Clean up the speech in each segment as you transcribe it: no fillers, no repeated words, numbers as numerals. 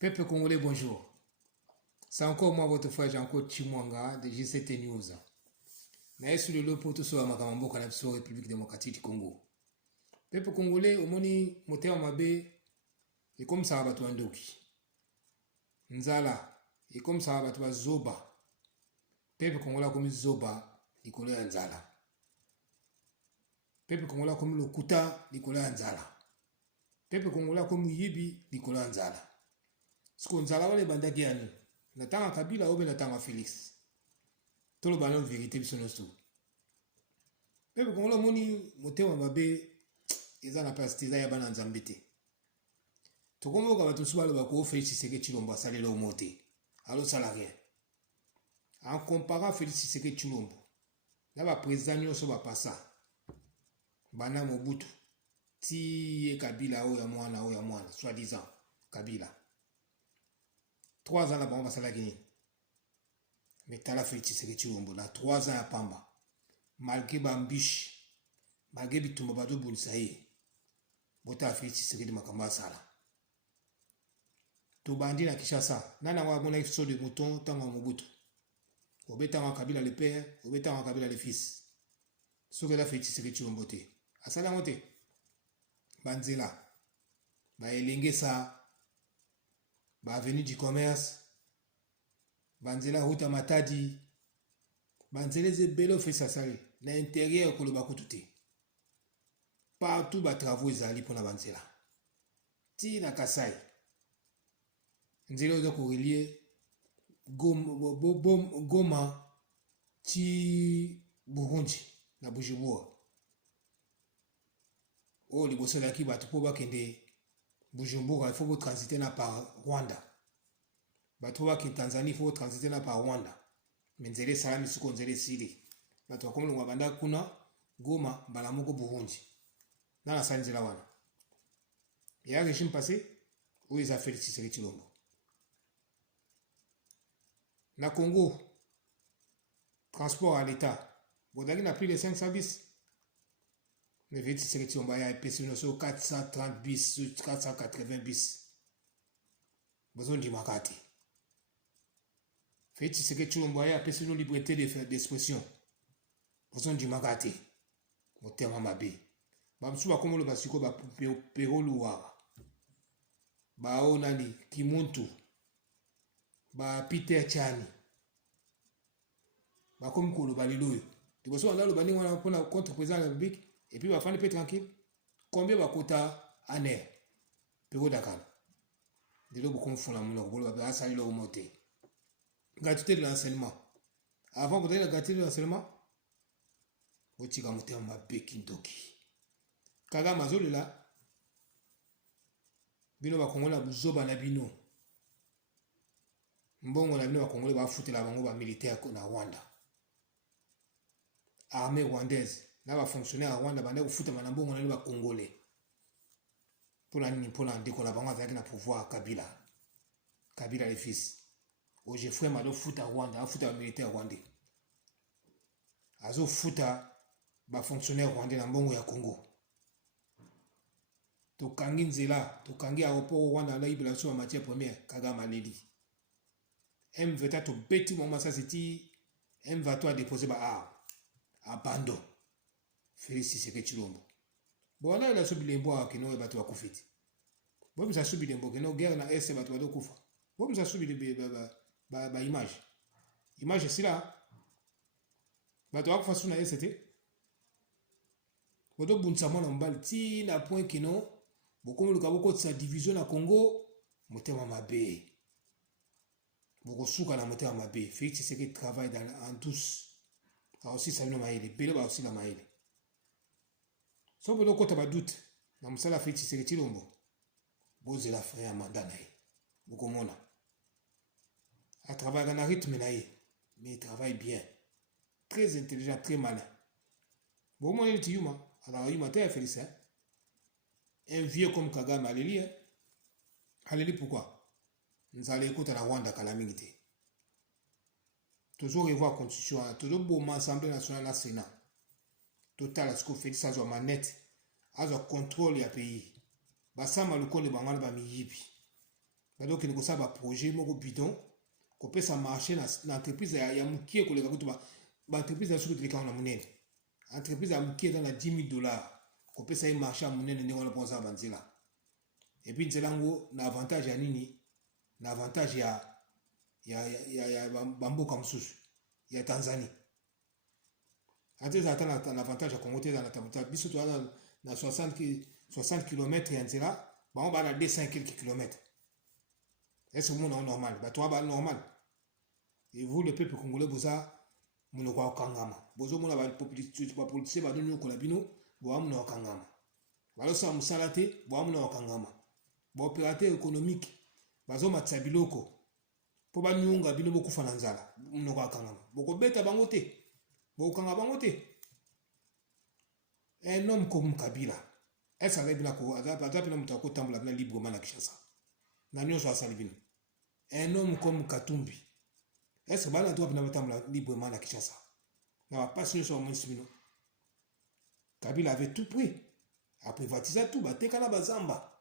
Peuple congolais, bonjour. C'est encore moi, votre frère Jean-Claude Chimwanga de G7 News. Mais sur le lot pour tout ça, Makambo, Kanapso, République démocratique du Congo. Peuple congolais, au moni, moteur mabé, et comme ça, va battre Ndoki. Nzala, et comme ça, va battre Zoba. Peuple congolais comme Zoba, Nicolas Nzala. Peuple congolais comme Lokuta, Nicolas Nzala. Peuple congolais comme Yibi, Nicolas Nzala. Ce qu'on Nzala, on est bandaki à nous. Natanga Kabila ou Natanga Félix. Tout le ballon vérité biso nosu. Peuple congolais moni motema mabe eza na place teza ya bana nzambe te. Tokomo ka bato suba loba ko Félix Tshisekedi Tshilombo asaleli omo te. Alo sala rien. En comparant Félix Tshisekedi Tshilombo na ba président nyonso ba passa. Bana Mobutu ti Kabila o ya mwana soi-disant Kabila. 3 ans là ba basala kini. Mais tala Félix Tshisekedi Tshilombo na 3 ans à pamba. Malgré bambiche, malgré bitumba bado bulisa ye. Bota Félix Tshisekedi makamba sala. To bandi na Kinshasa, nana wa mona ifso de mouton tanga Mobutu. Obeta wa Kabila le père, obeta wa Kabila le fils. Soke la Félix Tshisekedi Tshilombo te. Asala mote. Banzela. Ba elenge sa ba avenue du commerce. Banzela route Matadi. Banzela ze belo fait ça sali. Na intérieur ko lo bakututé. Partout ba travaux ezali pour na banzela. Ti na Kasai. Nzela ozo ko relier Goma ti Burundi na Bujumbura. Oh liboso la ki batu po bakende Bujumbura, il faut transiter na par Rwanda. Batu bakende Tanzanie, il faut transiter na par Rwanda. Menzele salami suko nzele sili. Batu wakomu wabanda kuna Goma balamoko Burundi. Nana sa nzela wana. Ya régime passé, où ils a fait le Tshisekedi Tshilombo. Na Congo, transport à l'État. Bodagi n'a plus de 500 bis. Mais Félix Tshisekedi Tshilombo a épaissé sur 430 bis, sur 480 bis. Besoin du makati. Félix Tshisekedi Tshilombo a épaissé nos libertés d'expression. Besoin du makati. Motema mabe. Bamsuba comme le basiko ba pero luwa. Ba onani Kimuntu. Ba Peter Chani. Ba comme ko lo baliloyo. Tu vois on a le bani wana pour la contre président de la République et puis va faire le tranquille. Combien va quota année Pero Dakar. De l'eau beaucoup font la mono bolo ba sali lo monter. Gratuité de l'enseignement. Avant peut-être la gratuité de l'enseignement. Otika motema mabe kindoki. Kaga mazolo la. Bino ba kongola buzoba na bino. Mbongo na bino ba kongola ba futela bango ba militaire na Rwanda. Armée rwandaise na ba fonctionnaire à Rwanda bande ko futa manambongo na ba congolais. Pour la ndeko la bango avec na pouvoir Kabila. Kabila le fils. Oje frère malo futa Rwanda, futa militaire rwandais. Azo futa ba fonctionnaire rwandais na mbongo ya Congo. Tokangi nzela, tokangi aéroport Rwanda na ibla sur matière première Kagame Leli. M23 to beti mo masa siti M23 déposer ba abandon. Félix Tshisekedi Tshilombo. Bon là la subi lembo akino bato ba kufiti. Bon misa subi lembo keno guerre na est bato ba kufa. Bon misa subi ba image. Image c'est là. Bato ba kufa suna est. Bodo buntsama na mbali ti na point keno bokomo lukaboko sa division na Congo motema mabe. Boko suka na motema mabe. Félix Tshisekedi travaille en douce. A aussi ça maïle, bele ba aussi la maïle. So bodo kota ba doute na musala Félix Tshisekedi Tshilombo. Boze la frère mandat na ye. Bokomona. A travaille dans un rythme na ye, mais il travaille bien. Très intelligent, très malin. Bon mon il yuma, alors yuma te Félix hein. Un vieux comme Kagame Aleli hein. Aleli pourquoi? Nous allons écouter la Rwanda calamité. Toujours revoir la constitution, toujours bon l'Assemblée nationale la Sénat. Total, ce qu'on fait, ça soit manette, à contrôle du pays. Basama le compte de Bangal Bamiyibi. donc il y a un projet moko bidon ko pesa marché na entreprise ya mukie ko leka kutu ba entreprise ya suku teleka na munene entreprise ya mukie dans na $10,000 ko pesa un marché à munene ndenge wana ponza banzela et puis nzela ngo na avantage ya nini na avantage ya bamboka msusu ya Tanzanie ateza ata na avantage ya Congo te na tabuta biso to na 60 km ya nzela bango ba na 200 quelques kilomètres. Est-ce que c'est normal? Bah toi bah normal. Et vous le peuple congolais vous a mon quoi kangama. Bozo mon la politique ba donu ko la bino bo am no kangama. Balo sa musalate bo am no kangama. Bo opérateur économique bazo matsabiloko. Po ba nyunga bino boku fana nzala no kwa kangama. Boko beta bango te. Bo kanga bango te. Un homme comme Kabila. Est-ce que Kabila ko azapa na mutako tambula na librement na Kinshasa. Un homme comme Katumbi, est-ce que Bana doit venir librement à Kinshasa? N'a pas signé sur mon simino. Kabila avait tout pris. A privatisé tout. Bateka na bazamba.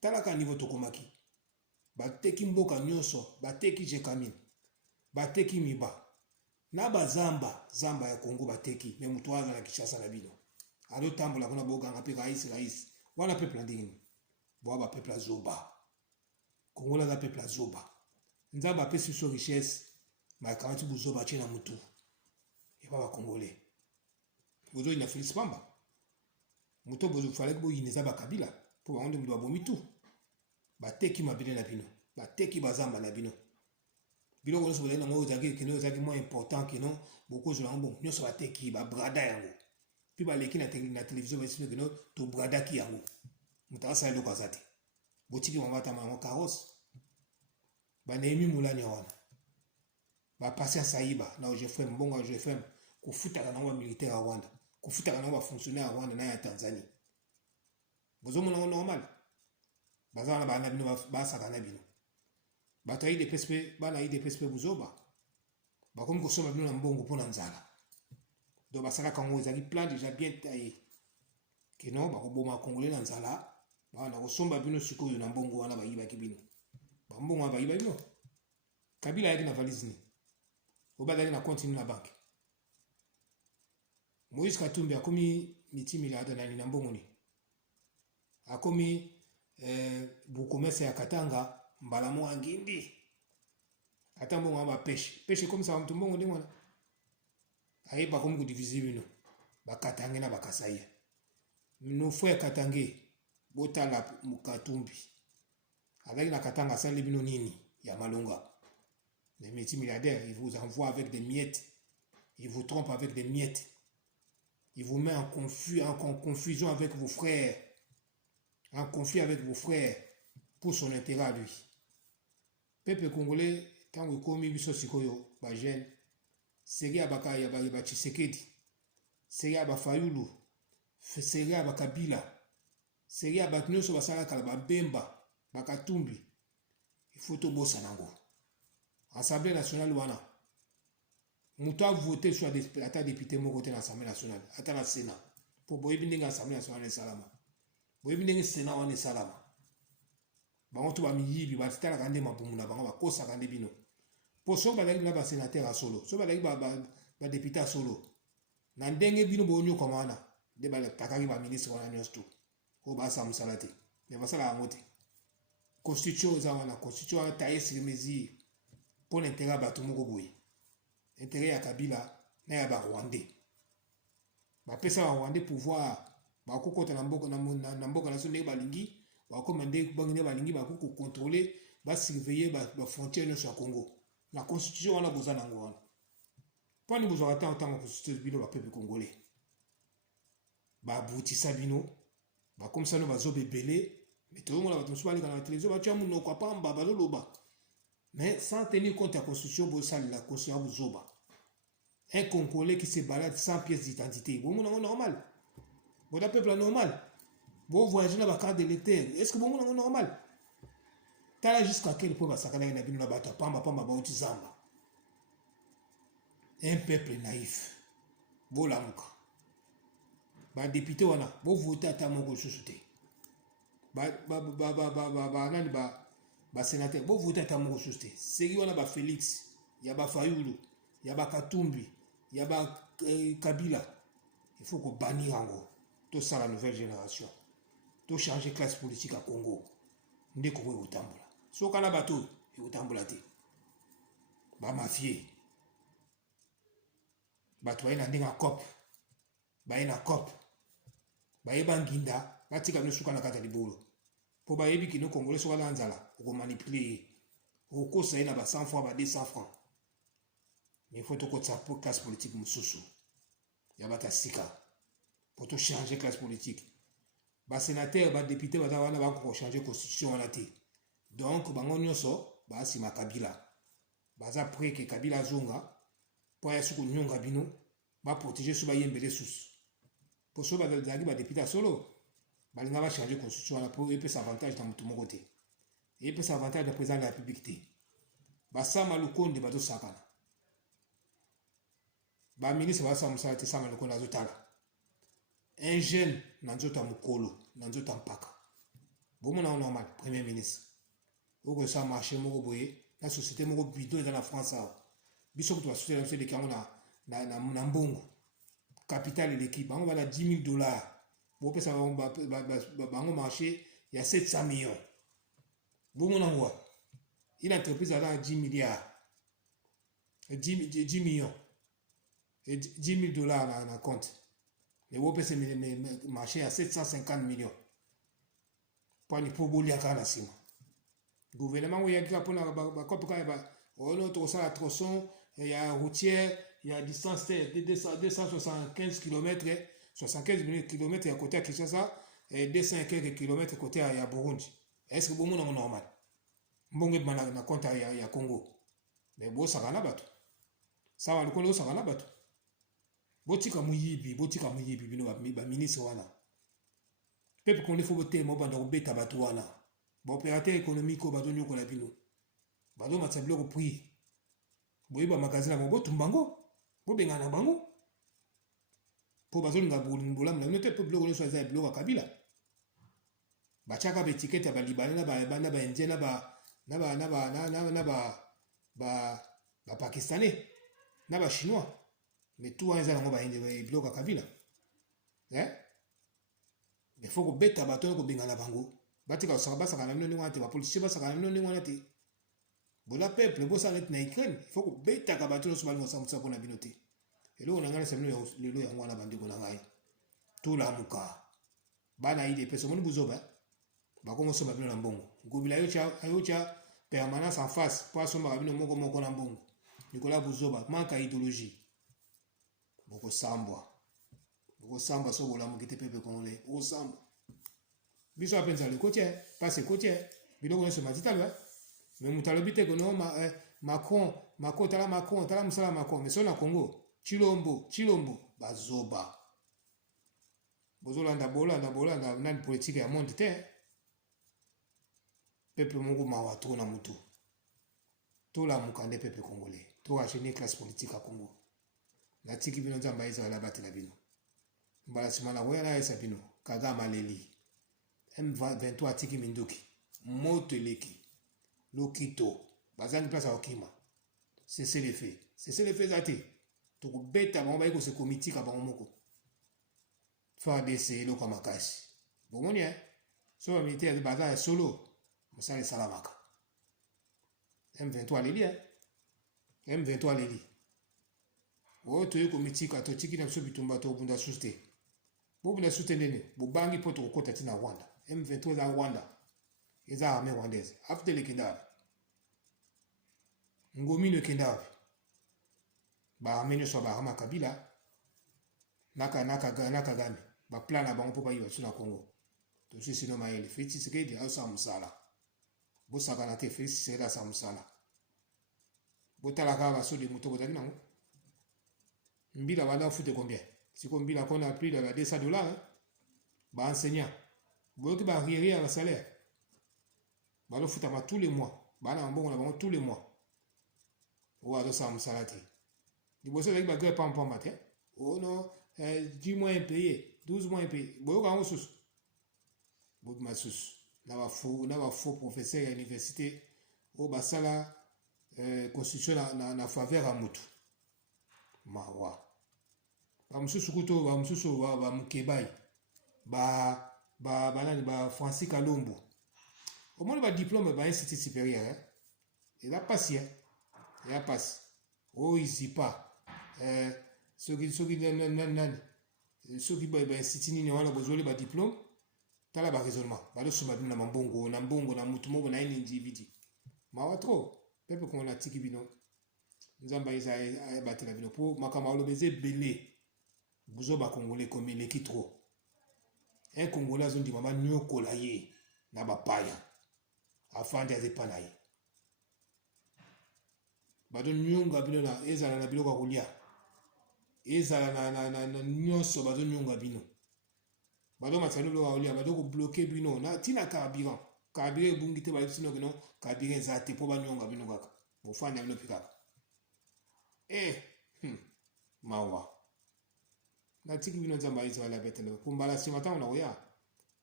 Talaka niveau tokomaki. Bateki mboka nyonso. Bateki jekamine. Bateki miba. Na bazamba. Zamba ya Congo bateki. Mais mutuaza na Kinshasa na bino. Alo tambola kuna boganga pe raïs. Wana peuple ndingini. Boaba peuple a zoba. Congo la peuple a zoba. Nzaba pesi so richesse, ma kamati buzoba chena mutu. Et pas congolais. Bozo ina Félix Pamba. Muto bozo fallait que bo ineza ba Kabila pour rendre mdo bomitu. Ba teki mabile na bino. Ba teki bazamba na bino. Bilo ko so na ngo zaki kino zaki moins important que non, beaucoup zo lango nyo so ba teki ba brada yango. Puis ba leki na télévision ba sino que non to brada ki yango. Mutasa ilo kwazati. Botiki mambata mango karos ba Nehemi Mulani wana ba passer Saiba na OGFM mbongo OGFM kufuta kana wa militaire à Rwanda kufuta kana wa fonctionnaire à Rwanda na ya Tanzanie bozo mona normal bazana ba na bino ba saka na bino ba tayi de PSP ba na ide PSP buzoba ba comme ko soma bino na mbongo pona nzala do ba saka kango ezaki plan déjà bien taillé que non ba ko boma congolais na nzala bana kosomba bino sikoyo na mbongo wana bayiba kibino bambongo wana bayiba bino Kabila yaki na valise ni obadali na compte na banque Moïse Katumbi akomi multimilliardaire na mbongo ni akomi bukomesa ya Katanga mbala mo angindi ata mbongo aba pêche comme ça mtu mbongo ndi mwana ayeba komi kudiviser bino bakatange na bakasaya no frère Katange botala Mukatumbi avec la Katanga sali bino nini ya malonga les multimilliardaires ils vous envoient avec des miettes ils vous trompent avec des miettes ils vous mettent en confusion avec vos frères en conflit avec vos frères pour son intérêt à lui peuple congolais tant que komi biso sikoyo ba jeune seri abaka ya ba Tshisekedi seri aba Fayulu seri aba Kabila seri aba nyonso basala kala ba Bemba Bakatumbi il faut to bossa nango Assemblée nationale wana mutu a voté sur ata député moko te na Assemblée nationale ata na Sénat pour boyebi ndenge Assemblée nationale salama boyebi ndenge Sénat wana salama bango to ba miyibi batala kande mabumu na bango bakosa kande bino po so bazali na ba sénateur solo so bazali ba député solo na ndenge bino bonyo komana de ba takaki ba ministre wana nyonso ko ba sa musalate ne basala ngote constitution za wana constitution wana taille sur mesure pour l'intérêt bato moko boye intérêt ya Kabila na ya ba Rwandais ba pesa ba Rwandais pouvoir ba kokota na mboka na mboka na sonde balingi ba commander bangine balingi ba ko contrôler ba surveiller ba frontière no sa Congo la constitution wana boza nango wana pani boza ata ntango constitution bilo ba peuple congolais ba boutisa bino ba comme ça no bazo bebele mais tout le monde va se dans la télévision ba tiamu no kwa pamba ba loloba mais sans tenir compte de la constitution bossale la constitution bozoba un Congolais qui se balade sans pièce d'identité bon mon normal bon la peuple normal bon voyager na ba carte d'électeur est-ce que bon mon normal tala jusqu'à quel point ba sakana na bino na ba pamba ba utizamba un peuple naïf bolamuka ba député wana bo voter ata moko susute ba nani ba basénateur bovota ata moko susu te seki wana baFélix ya baFayulu ya baKatumbi ya baKabila il faut kobannir yango tosala nouvelle génération tochanger classe politique ya Congo nde Congo ekotambola soki na bato ekotambola te bamafie bato baye na ndenge ya COP baye na COP baye banginda batika bino suka na kati ya libolo mpo bayebi kino congolais soki ala nzala okomanipule ye okokosa ye na ba 100 francs ba 200 francs mais il faut tokotisa classe politique mosusu ya bato ya sika mpo tochange classe politique basénateur badepute baza wana bakokochange constitution wana te donc bango nyonso basima Kabila baza prêt ke Kabila azonga mpo aya suku nyonga bino baprotege so bayembele susu mpo so bazalaki badepute ya solo balinga bachange constitution wana mpo epesa avantage na motu moko te epesa avantage na président de la république te basama lukonde bazosakana baministre basala mosala te sama lukonde azotala un jeune na nzoto ya mokolo na nzoto ya mpaka bomona o normal premier ministre okosala marché moko boye na société moko bidon eza na France awa biso kutu basociété na biso eleki yango na mbongo capital eleki bango bana $10,000 bopesa bango marché ya 700 millions bomona ngwa une entreprise aza na 10 milliards 10 millions et $10,000 na compte mais bopesa marché ya 750 millions pani mpo bolia kaka na nsima gouvernement oyo yaki kaka mpona bakope kaka ono tokosala tronçon ya routière ya distance te 275 km 75 km ya côté ya Kinshasa 200 et quelques km côté ya Burundi est-ce que bomona ngo normal mbongo ebima na compte ya Congo mais bosaka na bato sawa likolo osaka na bato botika muyibi bino baministre wana pepe kondi fo botema obanda kobeta bato wana baopérateur économique oyo bazonyokola bino bazomatisa biloko prix boyeba magasin na bango botumba bango bobengana na bango mpo bazolinga bolamu na bino te mpo biloko nyonso eza ya biloko ya Kabila batiaka baetikete ya balibane na baindien na bapakistanais na bachinois mais tout wana eza nango biloko ya Kabila il faut kobeta bato oyo kobengana bango batika basaka na bino ndenge wana te bapolitisien basaka na bino ndenge wana te bola peuple bosala neti na Ukraine il faut kobetaka bato nyonso balinga kosambusa mpona bino te eloko na ngai nasa bino lelo yango wana bandeko na ngai tolamuka bana IDPS omoni buzoba bakongosomba bino na mbongo ngobila ayotya permanence en face mpo asombaka bino moko na mbongo Nicolas Buzoba manque ya idéologie bokosambwa so bolamuki te pepe congolais bokosambwa biso apenza lekotier pase kotier biloko nyonso matitalo mais moto alobi te kono Macron tala mosala Macron mais so na Congo Chilombo bazoba bolanda nani politique ya monde te pepe moko mawa to na mutu tolamuka nde pepe congolais torachenie classe politique ya Congo natiki bino nzambe aizala batela bino mbala nsima na koya nayesa bino Kagame aleli M23 atiki minduki moto eleki lokito bazangi place ya kokima cessez les faits eza te tokobeta bango bayi kose komitika bango moko FARDC eloko ya makasi bomoni so bamilitaire baza ya solo mosala esalamaka M23 aleli oyo toye komitika totiki na biso bitumba tobunda susu te bobunda susu te ndeni bobangi mpo tokokota ti na Rwanda M23 eza Rwanda eza armée rwandaise afutele ekenda wapi ngomino ekenda wapi baarmée nyonso baarme ya Kabila na Kagame baplan na bango mpo bayiba biso na Congo tosisino mayele Félix Tshisekedi azosala mosala bosakana te Félix Tshisekedi asala mosala botala kaka basode moto bozali nango mbila banda fute combien siko mbila kona plus de $200 baenseignant boyoki barriere ya basalaire balofutama tous les mois bana mabongo na bango tous les mois oyo azosala mosala te liboso ezalaki bagre pampamba te oh non 10 mois impayé 12 mois impayé boyoka yango susu bobima susu na ba faux professeur ya université o basala constitution na faveur à mutu mawa ba mususu kuto ba mususu ba mukebai ba Francis Kalombo au moins ba diplôme ba institut supérieur il a passé oh izipa soki ba institut nini wana bozoli ba diplôme tala ba raisonnement balosomba bino na mbongo na mutu moko na ini individu mawa trop pepe qu'on a tiki bino nzamba isa batela bino po makama olobeze belé buzo ba congolais comme leki trop un congolais azondi mama nyokola ye na bapaya afandi azepana ye bado nyonga bino na ezala na biloko kolia ezala na nyonso bado nyonga bino bado matano lo olia bado ko bloquer bino na tina carburant ebungi te ba sino kino carburant ezate po ba nyonga bino kaka bofanda bino pikaka mawa na tiki bino nzamba izo ala betele kumbala sima tango na oya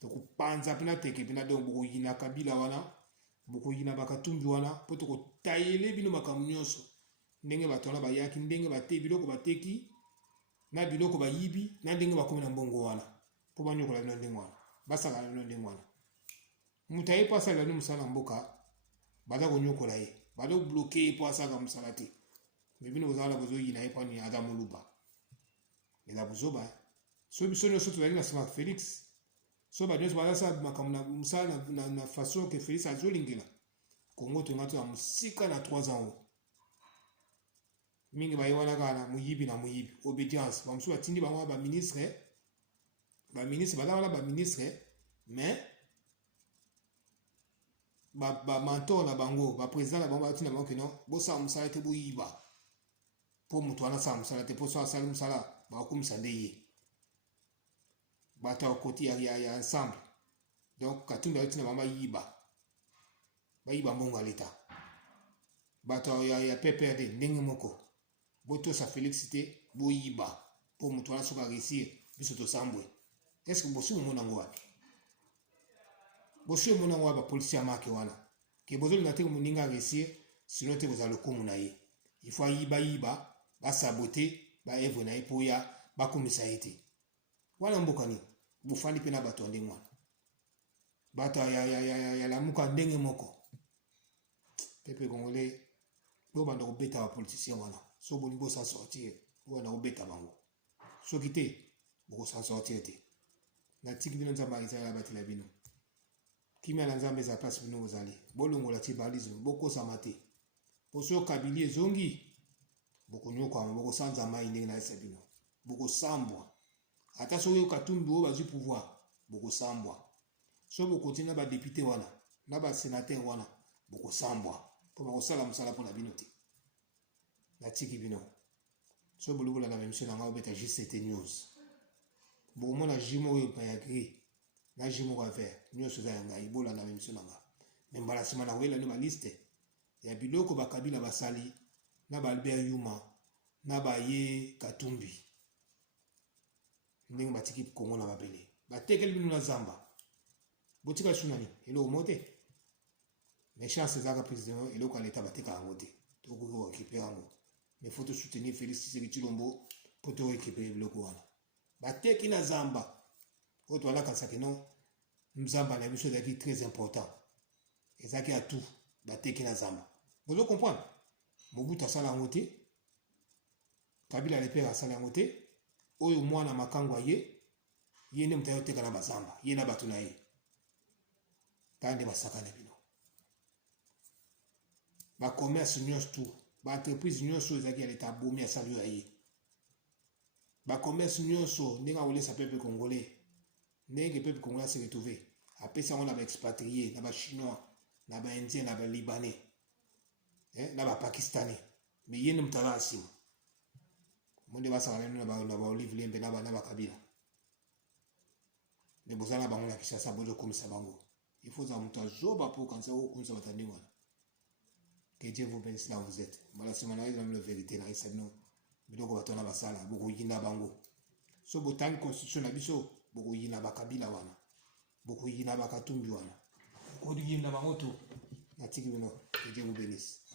to kupanza pina teke pina donc boko yina kabila wana boko yina bakatumbi wana po to ko tayele bino makamu nyonso ndenge batona bayaki ndenge bate biloko bateki na biloko bayibi na ndenge bakomi na mbongo wana po banyokola bino ndenge wana basaka bino ndenge wana mutaye pasa la musala mboka bada konyokola ye bado bloquer po asaka musala te bibino ozala bozo yina ye pani adamu luba ela buzoba so biso nyonso tozali na nsima Félix so banyonso bazasa makambo na musala na façon ke Félix azolingela kongo tonga to ya musika na 3 ans mingi baye wana kala muyibi obedience bamusu batindi bango ba ministre bada wana ba ministre mais ba mentor na bango ba président na bango batina bango keno bosa musala te boyiba po mutu wana sa musala te po so asali musala bakumisa nde ye bato koti ya ensemble donc katumbi ayotina bango bayiba mbongo ya leta bato ya PPRD ndenge moko botosa Félix te boyiba po mutu wana soka réussir biso tosambwe est-ce que bosi mona ngo wapi bosi mona ngo ba policier amake wana ke bozoli na te muninga réussir sinon te bozalo komu na ye il faut yiba ba saboter ba evo na ipoya ba komisa ete wana mboka ni bufandi pena bato ndenge wana bato ya lamuka ndenge moko pepe congolais bo banda ko beta ba politiciens wana so bolingo sa sortir wana ko beta bango so kite boko sa sortir te na tiki bino nzamba izala batela bino kimia na nzambe za place bino ozali bolongola ti balisme boko samate poso kabili ezongi boko nyoko amo boko sanza mai ndenge na esa bino boko sambwa ata so yo katumbi o bazu pouvoir boko sambwa so boko tina ba député wana na ba sénateur wana boko sambwa po bako sala musala pona bino te na tiki bino so bolubola na émission na nga obeta JCT news boko mona jimo oyo pa ya gris na jimo ka vert nyonso za yanga ibola na émission na nga mais mbala sima na wela ni ma liste ya biloko bakabila basali na ba Albert Yuma na ba ye Katumbi ndenge batiki Kongo na babele batekeli bino na zamba botika sunani elo mote mais chance zaka président elo ka leta bateka yango te to ko récupérer yango mais faut soutenir Félix Tshisekedi Tshilombo pour to récupérer biloko wana bateki na zamba oto ala kasaki non mzamba na biso zaki très important ezaki à tout bateki na zamba vous comprenez Mobutu asala yango te Kabila le père asala yango te oyo mwana makango ye nde mutu ayoteka na bazamba ye na bato na ye tande basakana bino ba commerce nyonso tu ba entreprise nyonso ezaki ya leta abomi asali oyo ye ba commerce nyonso ndenge akolesa peuple congolais ndenge peuple congolais ase retrouve apesi yango na ba expatrié na ba chinois na ba indien na ba libanais na ba pakistanais mais yene mutala asima monde basaka na ba Olive Lembe na ba Kabila mais bozala bango na Kinshasa bozo komisa bango il faut ça mutu azoba po kanza o kunza batandi wana que Dieu vous bénisse là où vous êtes voilà c'est mon avis la vérité na isa no biloko batona basala boko yinda bango so botangi constitution na biso boko yina ba Kabila wana boko yina ba Katumbi wana odiginda mangoto na tiki bino ete vous bénisse.